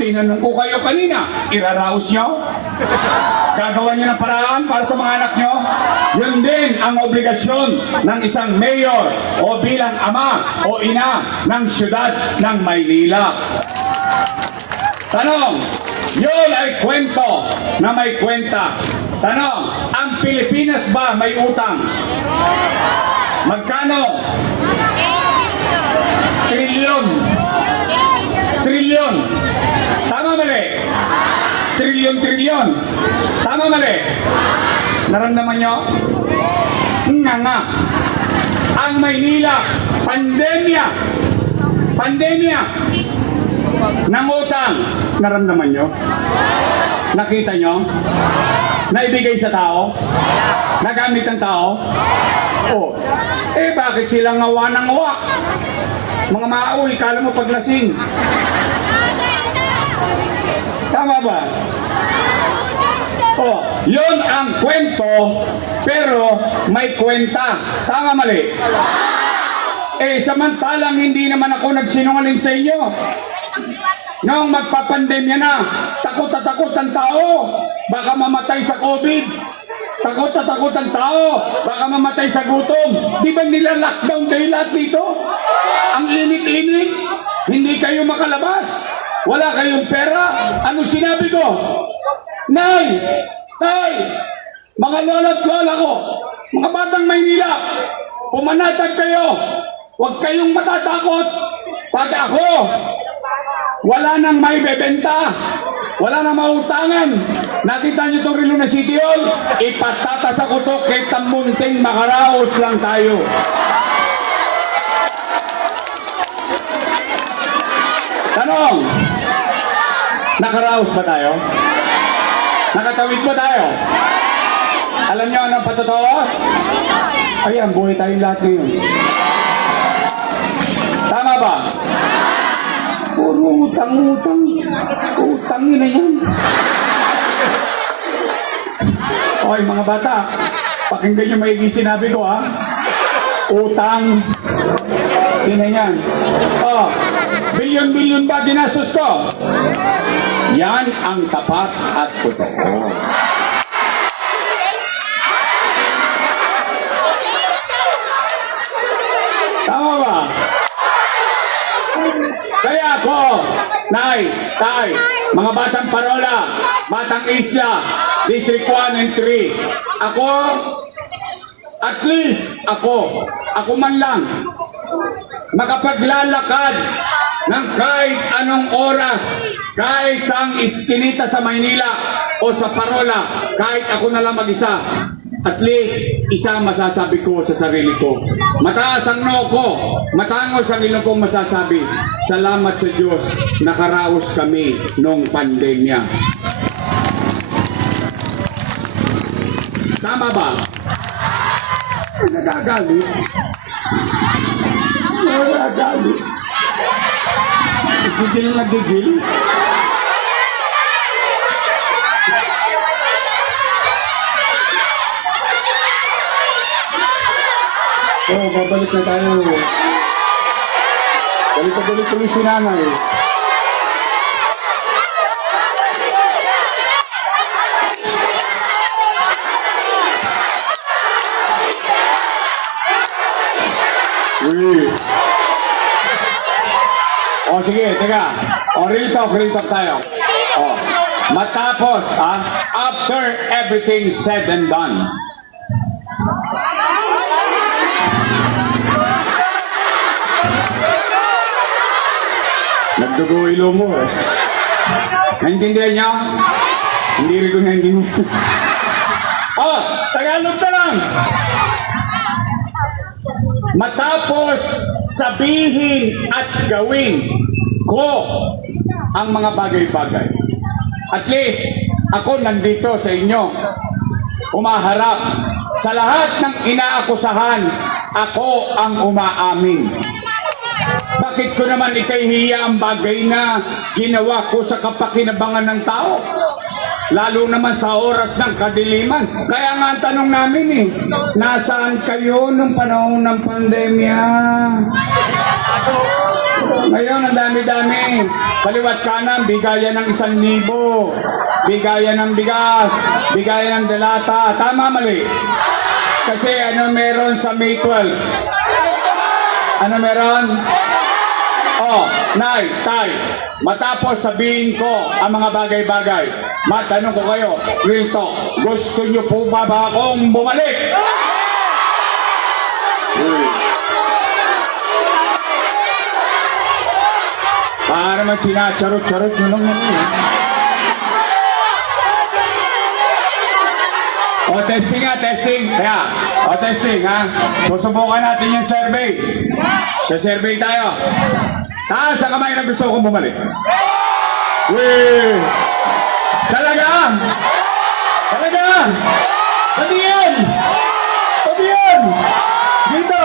Tinanong ko kayo kanina, iraraos nyo? Gagawa niyo ng paraan para sa mga anak nyo? Yun din ang obligasyon ng isang mayor o bilang ama o ina ng siyudad ng Maynila. Tanong, yun ay kwento na may kwenta. Tanong, ang Pilipinas ba may utang? Magkano? Trilyon. Trilyon. Tama mali? Trilyon, trilyon. Tama mali? Naramdaman nyo? Nga nga. Ang Maynila, pandemya. Pandemya. Nangutang. Naramdaman nyo? Nakita nyo? Naibigay sa tao? Nagamit ng tao? Oh. Eh bakit sila ngawa ng ngawa? Mga maoy, kala mo paglasing. Tama ba? Oh, yun ang kwento, pero may kwenta. Tama mali? Eh, samantalang hindi naman ako nagsinungaling sa inyo. Noong magpapandemya na, takot at takot ang tao. Baka mamatay sa COVID. Takot at takot ang tao. Baka mamatay sa gutom. Di ba nila lockdown kayo lahat dito? Ang init-init. Hindi kayo makalabas. Wala kayong pera. Ano sinabi ko? Nay! Nay! Mga lola at lola ko, mga batang Maynila, pumanatag kayo. Huwag kayong matatakot. Pag ako, wala nang may bebenta. Wala nang mautangan. Nakita niyo itong relo na City Hall? Ipatatas ako to kay tamunting makaraos lang tayo. Tanong, nakaraos ba tayo? Nakatawid ba tayo? Alam niyo anong patotoo? Ayan, buhay tayong lahat ngayon. Tama ba? Puro utang-utang. Utangin na yan. Oy, mga bata, pakinggan niyo maigi sinabi ko ha. Utang. Ina yan. Oh, bilyon-bilyon ba ginastos ko? Yan ang tapat at totoo. Tama ba? Kaya ako, Nay, Tay, mga batang parola, batang isla, District 1 and 3, ako, at least ako, ako man lang, makapaglalakad ng kahit anong oras, kahit sa ang iskinita sa Maynila o sa parola, kahit ako na lang mag-isa, at least, isa masasabi ko sa sarili ko. Mataas ang noo ko, matangos ang ilong kong masasabi. Salamat sa Diyos, nakaraos kami nung pandemya. Tama ba? Nagagalit. Nagagalit. Gigil na gigil. Oo, oh, babalik na tayo. Balik na balik tuloy si nanay. Uy. O sige, teka. O real talk, real talk tayo. O. Matapos, ha? After everything said and done. Nagdugo ilo mo eh. Naintindihan niyo? Hindi rin ko naintindihan. oh, Tagalog na lang. Matapos sabihin at gawin ko ang mga bagay-bagay. At least, ako nandito sa inyo. Umaharap. Sa lahat ng inaakusahan, ako ang umaamin. Bakit ko naman ikahihiya ang bagay na ginawa ko sa kapakinabangan ng tao? Lalo naman sa oras ng kadiliman. Kaya nga ang tanong namin eh, nasaan kayo nung panahon ng pandemya? Ngayon, ang dami-dami. Kaliwat kanan, bigayan ng isang libo. Bigayan ng bigas. Bigayan ng delata. Tama, mali. Kasi ano meron sa May 12? Ano meron? Oh, Nay, Tay, matapos sabihin ko ang mga bagay-bagay, matanong ko kayo, real talk, gusto nyo po ba ba akong bumalik? Para naman sinacharot-charot nyo lang naman. eh. O, testing nga, testing. Kaya, o, testing, ha? Susubukan natin yung survey. Sa survey tayo. Taas ang kamay na gusto kong bumalik. Weh! Talaga? Talaga? Pati yan! Pati yan! Dito!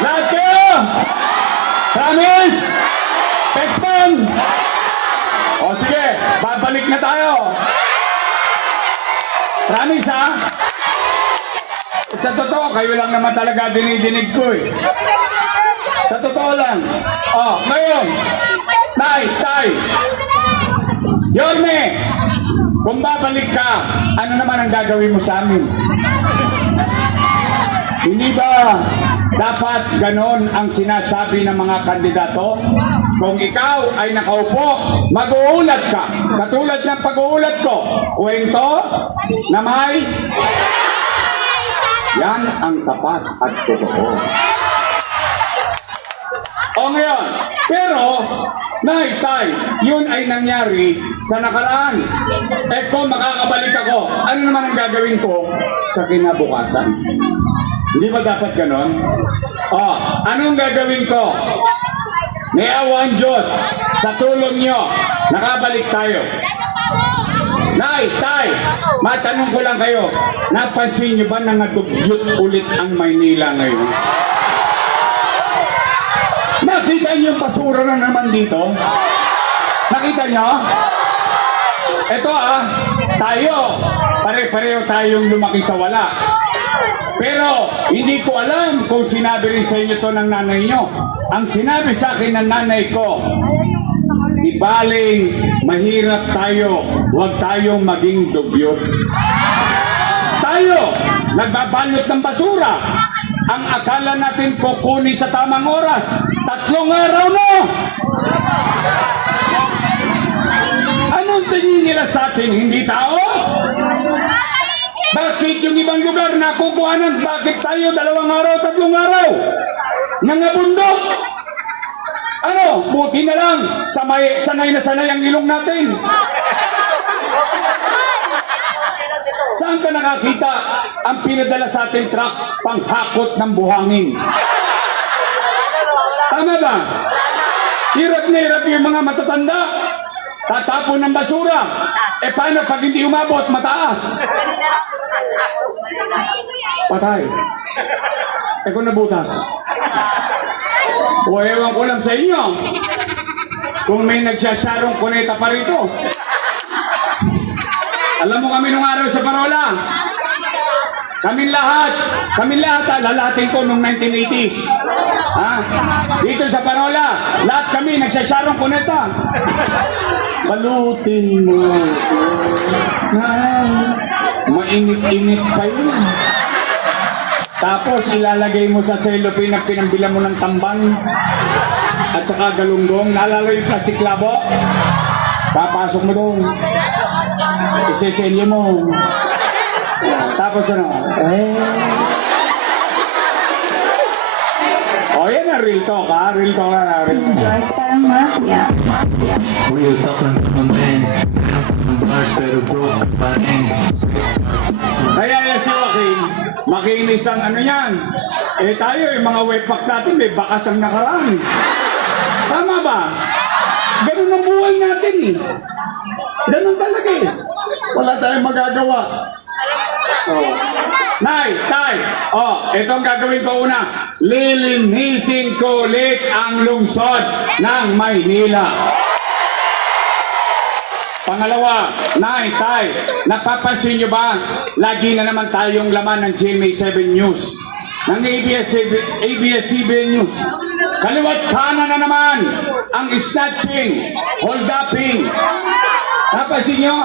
Lahat kayo! Promise! Text man! O sige, babalik na tayo. Promise ha? Sa totoo, kayo lang naman talaga dinidinig ko eh. Sa totoo lang. Oh, ngayon, Tay, Tay, Yorme, kung babalik ka, ano naman ang gagawin mo sa amin? Hindi ba dapat ganon ang sinasabi ng mga kandidato? Kung ikaw ay nakaupo, mag-uulat ka. Katulad ng pag-uulat ko, kwento na may yan ang tapat at totoo. O ngayon, pero, Nay, Tay, yun ay nangyari sa nakaraan. Eh kung makakabalik ako, ano naman ang gagawin ko sa kinabukasan? Hindi ba dapat ganon? O, anong gagawin ko? May awa ang Diyos sa tulong nyo. Nakabalik tayo. Nay, Tay, matanong ko lang kayo, napansin nyo ba na natugyot ulit ang Maynila ngayon? Nakita niyo yung basura na naman dito? Nakita niyo? Ito ah, tayo, pare-pareho tayong lumaki sa wala. Pero hindi ko alam kung sinabi rin sa inyo to ng nanay nyo. Ang sinabi sa akin ng nanay ko, ibaling mahirap tayo, huwag tayong maging dugyot. Tayo, nagbabalot ng basura. Ang akala natin kukunin sa tamang oras, tatlong araw na. Anong tingin nila sa atin, hindi tao? Bakit yung ibang lugar nakukuhanan? Bakit tayo dalawang araw, tatlong araw? Mga bundok! Ano, buti na lang, samay, sanay na sanay ang ilong natin. Saan ka nakakita ang pinadala sa ating truck panghakot ng buhangin? Tama ba? Hirap na hirap yung mga matatanda. Tatapon ng basura. E paano pag hindi umabot, mataas? Patay. E kung nabutas? O ewan ko lang sa inyo. Kung may nagsasyarong kuneta pa rito. Alam mo kami nung araw sa parola. Kami lahat, kami lahat, ah, lalahatin ko nung 1980s. Ha? Dito sa parola, lahat kami nagsasyarong kuneta. Balutin mo. Ah, mainit-init pa. Tapos ilalagay mo sa cellophane na pinambilan mo ng tambang at saka galunggong. Naalala yung plastic labo? Papasok mo doon. Iseselyo mo. Tapos ano? Eh. O yan na, real talk ha? Real talk na, real talk. Joyce parang mafia. Mafia. Real talk lang naman din Bars pero broke pa rin Kaya yan si Joaquin, makinis ang ano yan. Eh tayo, yung mga webpack sa atin, may bakas ang nakaraan. Tama ba? Ganun ang buhay natin eh. Ganun talaga eh. Wala tayong magagawa. Oh. Nay, tay, oh, itong gagawin ko una. Lilinisin ko ulit ang lungsod ng Maynila. Pangalawa, Nay, Tay, napapansin nyo ba? Lagi na naman tayong laman ng GMA7 News. Ng ABS-CBN ABS News. Kaliwat kanan na naman ang snatching, hold upping. Napansin nyo?